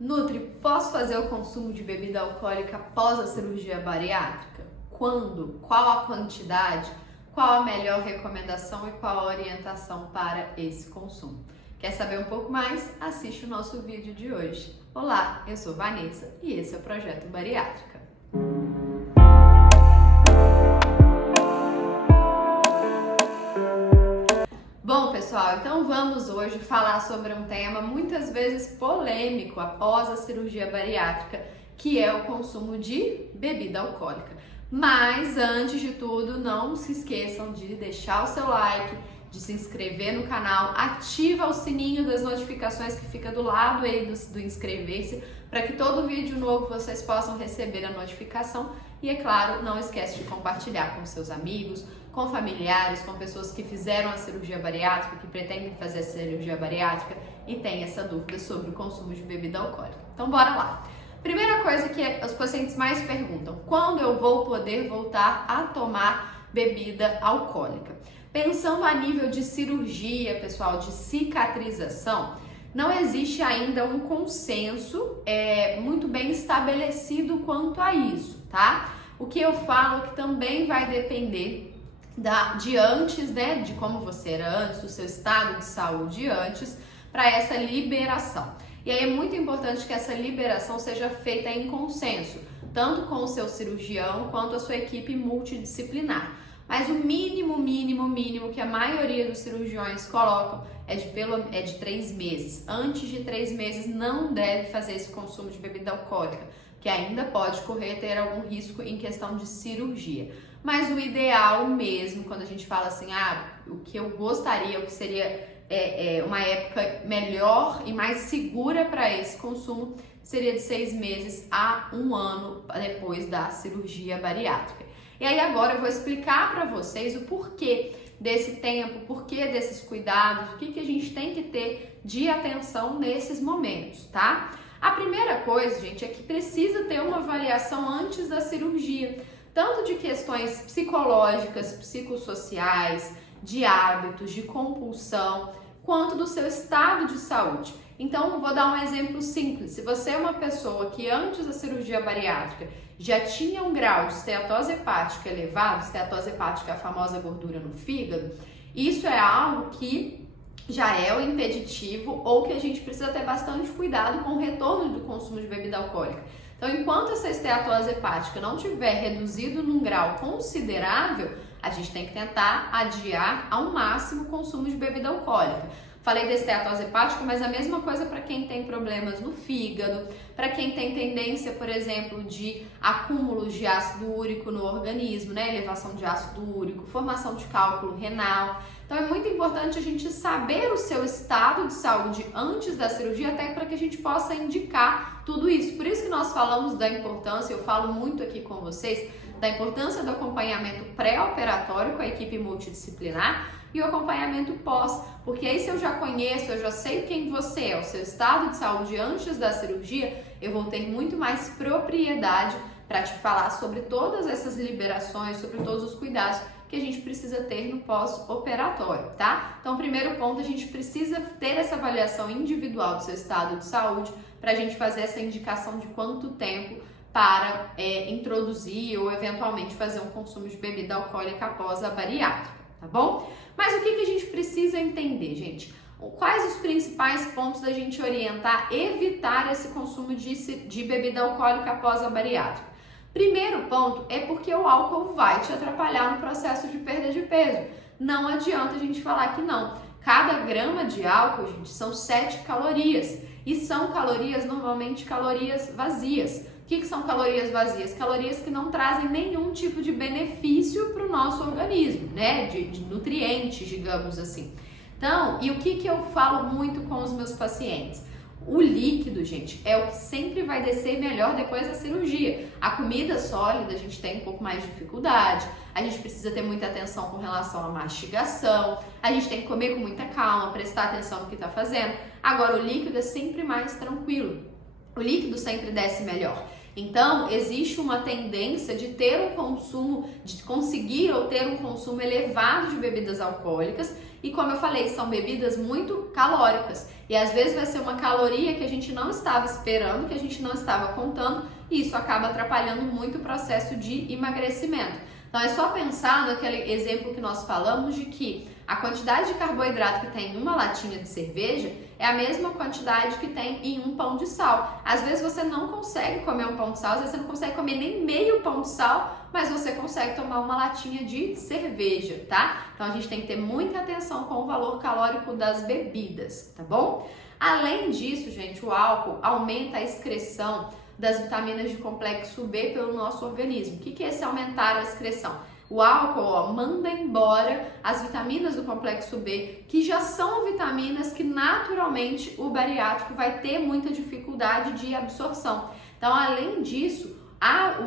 Nutri, posso fazer o consumo de bebida alcoólica após a cirurgia bariátrica? Quando? Qual a quantidade? Qual a melhor recomendação e qual a orientação para esse consumo? Quer saber um pouco mais? Assiste o nosso vídeo de hoje. Olá, eu sou Vanessa e esse é o Projeto Bariátrica. Bom, pessoal, então vamos hoje falar sobre um tema muitas vezes polêmico após a cirurgia bariátrica, que é o consumo de bebida alcoólica. Mas, antes de tudo, não se esqueçam de deixar o seu like, de se inscrever no canal, ativa o sininho das notificações que fica do lado aí do inscrever-se, para que todo vídeo novo vocês possam receber a notificação. E, é claro, não esquece de compartilhar com seus amigos, com familiares, com pessoas que fizeram a cirurgia bariátrica, que pretendem fazer a cirurgia bariátrica e têm essa dúvida sobre o consumo de bebida alcoólica. Então, bora lá! Primeira coisa que os pacientes mais perguntam: quando eu vou poder voltar a tomar bebida alcoólica? Pensando a nível de cirurgia, pessoal, de cicatrização, não existe ainda um consenso muito bem estabelecido quanto a isso, tá? O que eu falo que também vai depender de antes, né, de como você era antes, do seu estado de saúde antes, para essa liberação. E aí é muito importante que essa liberação seja feita em consenso, tanto com o seu cirurgião quanto a sua equipe multidisciplinar. Mas o mínimo que a maioria dos cirurgiões colocam é de 3 meses. Antes de 3 meses não deve fazer esse consumo de bebida alcoólica, que ainda pode ter algum risco em questão de cirurgia. Mas o ideal mesmo, quando a gente fala assim, o que eu gostaria, o que seria uma época melhor e mais segura para esse consumo, seria de 6 meses a 1 ano depois da cirurgia bariátrica. E aí agora eu vou explicar para vocês o porquê desse tempo, o porquê desses cuidados, o que a gente tem que ter de atenção nesses momentos, tá? A primeira coisa, gente, é que precisa ter uma avaliação antes da cirurgia, tanto de questões psicológicas, psicossociais, de hábitos, de compulsão, quanto do seu estado de saúde. Então, vou dar um exemplo simples. Se você é uma pessoa que antes da cirurgia bariátrica já tinha um grau de esteatose hepática elevado, esteatose hepática é a famosa gordura no fígado, isso é algo que já é o impeditivo ou que a gente precisa ter bastante cuidado com o retorno do consumo de bebida alcoólica. Então, enquanto essa esteatose hepática não tiver reduzido num grau considerável, a gente tem que tentar adiar ao máximo o consumo de bebida alcoólica. Falei da esteatose hepática, mas a mesma coisa para quem tem problemas no fígado, para quem tem tendência, por exemplo, de acúmulos de ácido úrico no organismo, né? Elevação de ácido úrico, formação de cálculo renal. Então é muito importante a gente saber o seu estado de saúde antes da cirurgia, até para que a gente possa indicar tudo isso. Por isso que nós falamos da importância, eu falo muito aqui com vocês, da importância do acompanhamento pré-operatório com a equipe multidisciplinar e o acompanhamento pós, porque aí se eu já conheço, eu já sei quem você é, o seu estado de saúde antes da cirurgia, eu vou ter muito mais propriedade para te falar sobre todas essas liberações, sobre todos os cuidados que a gente precisa ter no pós-operatório, tá? Então, primeiro ponto, a gente precisa ter essa avaliação individual do seu estado de saúde para a gente fazer essa indicação de quanto tempo para introduzir ou eventualmente fazer um consumo de bebida alcoólica após a bariátrica, tá bom? Mas o que a gente precisa entender, gente? Quais os principais pontos da gente orientar, evitar esse consumo de bebida alcoólica após a bariátrica? Primeiro ponto é porque o álcool vai te atrapalhar no processo de perda de peso. Não adianta a gente falar que não. Cada grama de álcool, gente, são 7 calorias. E são calorias, normalmente, calorias vazias. O que são calorias vazias? Calorias que não trazem nenhum tipo de benefício para o nosso organismo, né? De nutrientes, digamos assim. Então, e o que eu falo muito com os meus pacientes? O líquido, gente, é o que sempre vai descer melhor depois da cirurgia. A comida sólida, a gente tem um pouco mais de dificuldade, a gente precisa ter muita atenção com relação à mastigação, a gente tem que comer com muita calma, prestar atenção no que está fazendo. Agora, o líquido é sempre mais tranquilo, o líquido sempre desce melhor. Então, existe uma tendência de ter um consumo, de conseguir ou ter um consumo elevado de bebidas alcoólicas. E como eu falei, são bebidas muito calóricas. E às vezes vai ser uma caloria que a gente não estava esperando, que a gente não estava contando, e isso acaba atrapalhando muito o processo de emagrecimento. Então é só pensar naquele exemplo que nós falamos de que a quantidade de carboidrato que tem em uma latinha de cerveja é a mesma quantidade que tem em um pão de sal. Às vezes você não consegue comer um pão de sal, às vezes você não consegue comer nem meio pão de sal, mas você consegue tomar uma latinha de cerveja, tá? Então a gente tem que ter muita atenção com o valor calórico das bebidas, tá bom? Além disso, gente, o álcool aumenta a excreção das vitaminas de complexo B pelo nosso organismo. O que é esse aumentar a excreção? O álcool, manda embora as vitaminas do complexo B, que já são vitaminas que naturalmente o bariátrico vai ter muita dificuldade de absorção. Então, além disso,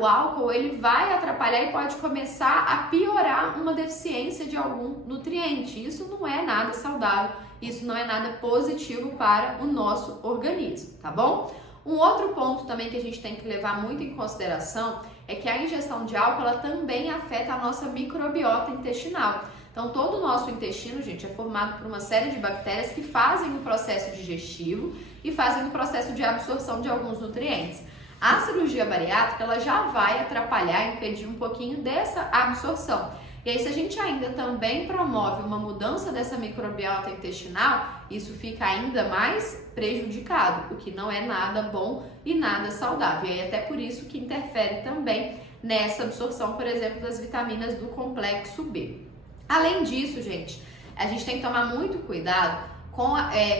o álcool ele vai atrapalhar e pode começar a piorar uma deficiência de algum nutriente. Isso não é nada saudável, isso não é nada positivo para o nosso organismo, tá bom? Um outro ponto também que a gente tem que levar muito em consideração é que a ingestão de álcool ela também afeta a nossa microbiota intestinal. Então, todo o nosso intestino, gente, é formado por uma série de bactérias que fazem o processo digestivo e fazem o processo de absorção de alguns nutrientes. A cirurgia bariátrica ela já vai atrapalhar, impedir um pouquinho dessa absorção. E aí, se a gente ainda também promove uma mudança dessa microbiota intestinal, isso fica ainda mais prejudicado, o que não é nada bom e nada saudável. E aí, até por isso que interfere também nessa absorção, por exemplo, das vitaminas do complexo B. Além disso, gente, a gente tem que tomar muito cuidado com,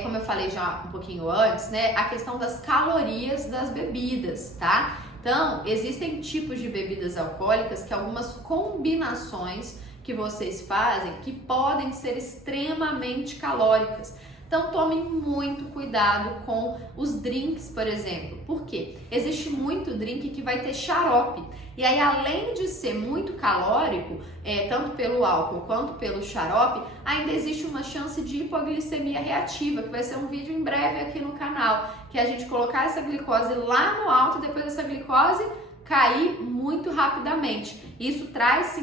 como eu falei já um pouquinho antes, né, a questão das calorias das bebidas, tá? Então, existem tipos de bebidas alcoólicas que algumas combinações que vocês fazem que podem ser extremamente calóricas. Então, tomem muito cuidado com os drinks, por exemplo. Por quê? Existe muito drink que vai ter xarope. E aí, além de ser muito calórico, tanto pelo álcool quanto pelo xarope, ainda existe uma chance de hipoglicemia reativa, que vai ser um vídeo em breve aqui no canal, que é a gente colocar essa glicose lá no alto e depois essa glicose cair muito rapidamente. Isso traz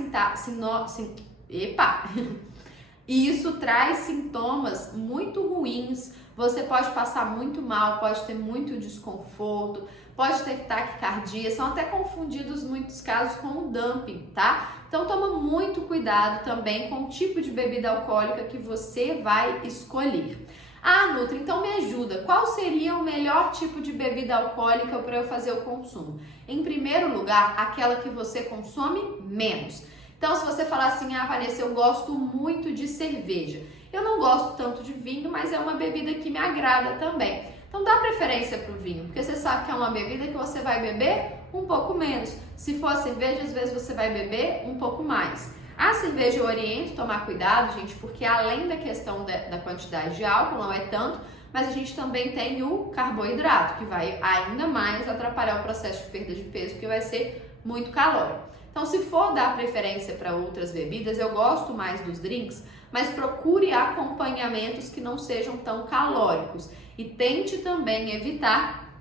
E isso traz sintomas muito ruins. Você pode passar muito mal, pode ter muito desconforto, pode ter taquicardia, são até confundidos em muitos casos com o dumping, tá? Então toma muito cuidado também com o tipo de bebida alcoólica que você vai escolher. Ah, Nutri, então me ajuda. Qual seria o melhor tipo de bebida alcoólica para eu fazer o consumo? Em primeiro lugar, aquela que você consome menos. Então, se você falar assim, Vanessa, eu gosto muito de cerveja. Eu não gosto tanto de vinho, mas é uma bebida que me agrada também. Então, dá preferência para o vinho, porque você sabe que é uma bebida que você vai beber um pouco menos. Se for a cerveja, às vezes você vai beber um pouco mais. A cerveja eu oriento tomar cuidado, gente, porque além da questão da quantidade de álcool, não é tanto, mas a gente também tem o carboidrato, que vai ainda mais atrapalhar o processo de perda de peso, porque vai ser muito calórico. Então, se for dar preferência para outras bebidas, eu gosto mais dos drinks, mas procure acompanhamentos que não sejam tão calóricos e tente também evitar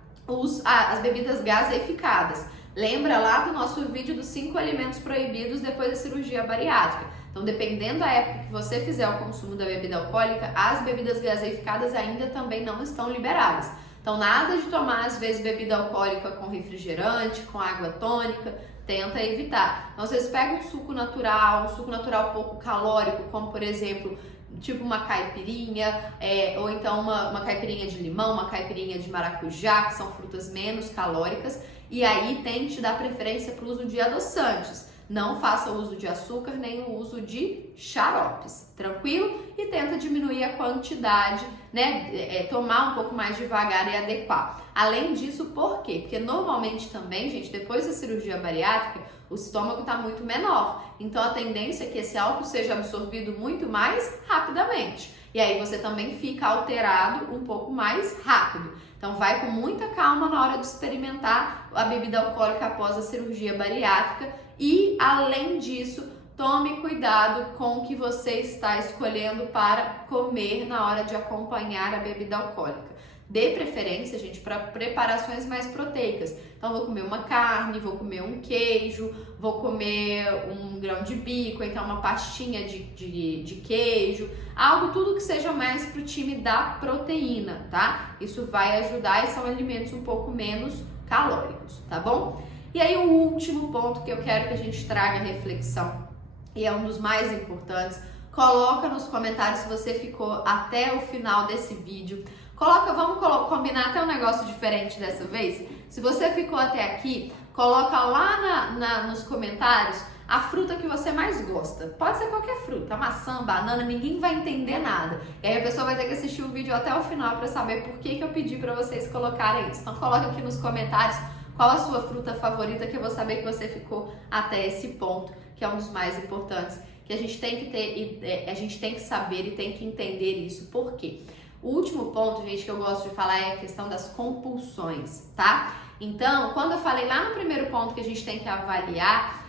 as bebidas gaseificadas. Lembra lá do nosso vídeo dos 5 alimentos proibidos depois da cirurgia bariátrica. Então, dependendo da época que você fizer o consumo da bebida alcoólica, as bebidas gaseificadas ainda também não estão liberadas. Então, nada de tomar, às vezes, bebida alcoólica com refrigerante, com água tônica, tenta evitar. Então, vocês pegam um suco natural pouco calórico, como, por exemplo, tipo uma caipirinha, ou então uma caipirinha de limão, uma caipirinha de maracujá, que são frutas menos calóricas, e aí tente dar preferência para o uso de adoçantes. Não faça uso de açúcar nem o uso de xaropes, tranquilo? E tenta diminuir a quantidade, né? Tomar um pouco mais devagar e adequar. Além disso, por quê? Porque normalmente também, gente, depois da cirurgia bariátrica, o estômago está muito menor. Então a tendência é que esse álcool seja absorvido muito mais rapidamente. E aí você também fica alterado um pouco mais rápido. Então vai com muita calma na hora de experimentar a bebida alcoólica após a cirurgia bariátrica. E, além disso, tome cuidado com o que você está escolhendo para comer na hora de acompanhar a bebida alcoólica. dê preferência, gente, para preparações mais proteicas. Então, vou comer uma carne, vou comer um queijo, vou comer um grão de bico, então uma pastinha de queijo, algo tudo que seja mais pro time da proteína, tá? Isso vai ajudar e são alimentos um pouco menos calóricos, tá bom? E aí o último ponto que eu quero que a gente traga reflexão, e é um dos mais importantes, coloca nos comentários se você ficou até o final desse vídeo. Vamos combinar até um negócio diferente dessa vez? Se você ficou até aqui, coloca lá nos comentários a fruta que você mais gosta. Pode ser qualquer fruta, maçã, banana, ninguém vai entender nada. E aí a pessoa vai ter que assistir o vídeo até o final para saber por que eu pedi para vocês colocarem isso. Então coloca aqui nos comentários qual a sua fruta favorita, que eu vou saber que você ficou até esse ponto, que é um dos mais importantes, que a gente tem que ter, a gente tem que saber e tem que entender isso. Por quê? O último ponto, gente, que eu gosto de falar é a questão das compulsões, tá? Então, quando eu falei lá no primeiro ponto que a gente tem que avaliar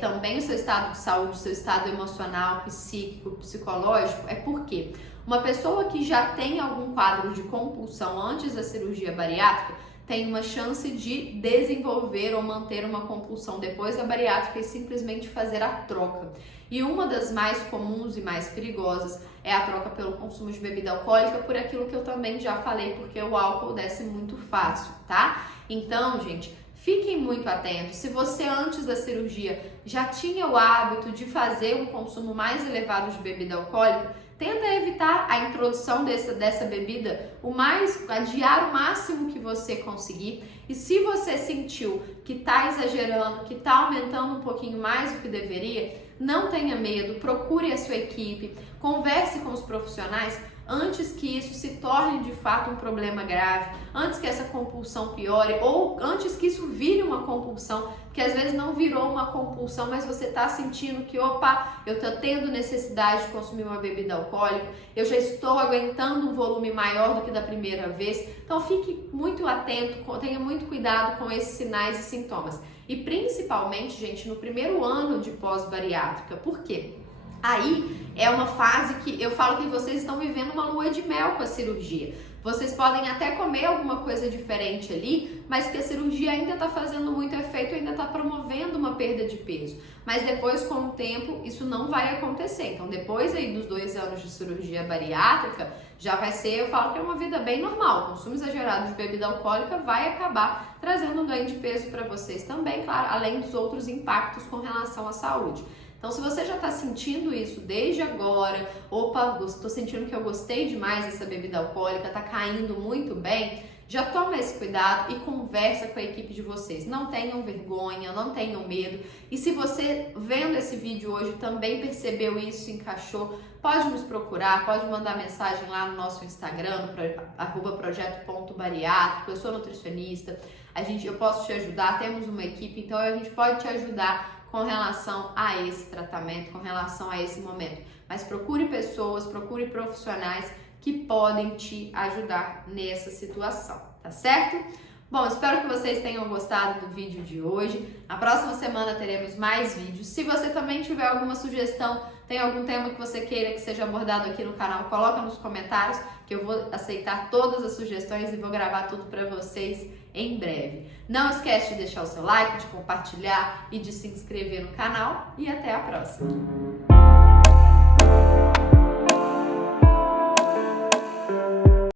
também o seu estado de saúde, o seu estado emocional, psíquico, psicológico, é porque uma pessoa que já tem algum quadro de compulsão antes da cirurgia bariátrica tem uma chance de desenvolver ou manter uma compulsão depois da bariátrica e simplesmente fazer a troca. E uma das mais comuns e mais perigosas é a troca pelo consumo de bebida alcoólica, por aquilo que eu também já falei, porque o álcool desce muito fácil, tá? Então, gente, fiquem muito atentos. Se você antes da cirurgia já tinha o hábito de fazer um consumo mais elevado de bebida alcoólica, tenta evitar a introdução dessa bebida, adiar o máximo que você conseguir. E se você sentiu que está exagerando, que está aumentando um pouquinho mais do que deveria, não tenha medo, procure a sua equipe, converse com os profissionais antes que isso se torne de fato um problema grave, antes que essa compulsão piore ou antes que isso vire uma compulsão, porque às vezes não virou uma compulsão, mas você está sentindo que, opa, eu estou tendo necessidade de consumir uma bebida alcoólica, eu já estou aguentando um volume maior do que da primeira vez. Então fique muito atento, tenha muito cuidado com esses sinais e sintomas. E principalmente, gente, no primeiro ano de pós-bariátrica. Por quê? Aí é uma fase que eu falo que vocês estão vivendo uma lua de mel com a cirurgia. Vocês podem até comer alguma coisa diferente ali, mas que a cirurgia ainda está fazendo muito efeito, ainda está promovendo uma perda de peso. Mas depois, com o tempo, isso não vai acontecer. Então, depois aí dos 2 anos de cirurgia bariátrica, já vai ser, eu falo que é uma vida bem normal. O consumo exagerado de bebida alcoólica vai acabar trazendo um ganho de peso para vocês também, claro, além dos outros impactos com relação à saúde. Então, se você já está sentindo isso desde agora, opa, estou sentindo que eu gostei demais dessa bebida alcoólica, está caindo muito bem, já toma esse cuidado e conversa com a equipe de vocês. Não tenham vergonha, não tenham medo. E se você, vendo esse vídeo hoje, também percebeu isso, se encaixou, pode nos procurar, pode mandar mensagem lá no nosso Instagram, no @projeto.bariátrico. Eu sou nutricionista, eu posso te ajudar, temos uma equipe, então a gente pode te ajudar com relação a esse tratamento, com relação a esse momento. Mas procure pessoas, procure profissionais que podem te ajudar nessa situação, tá certo? Bom, espero que vocês tenham gostado do vídeo de hoje. Na próxima semana teremos mais vídeos. Se você também tiver alguma sugestão, tem algum tema que você queira que seja abordado aqui no canal, coloca nos comentários que eu vou aceitar todas as sugestões e vou gravar tudo para vocês em breve. Não esquece de deixar o seu like, de compartilhar e de se inscrever no canal e até a próxima!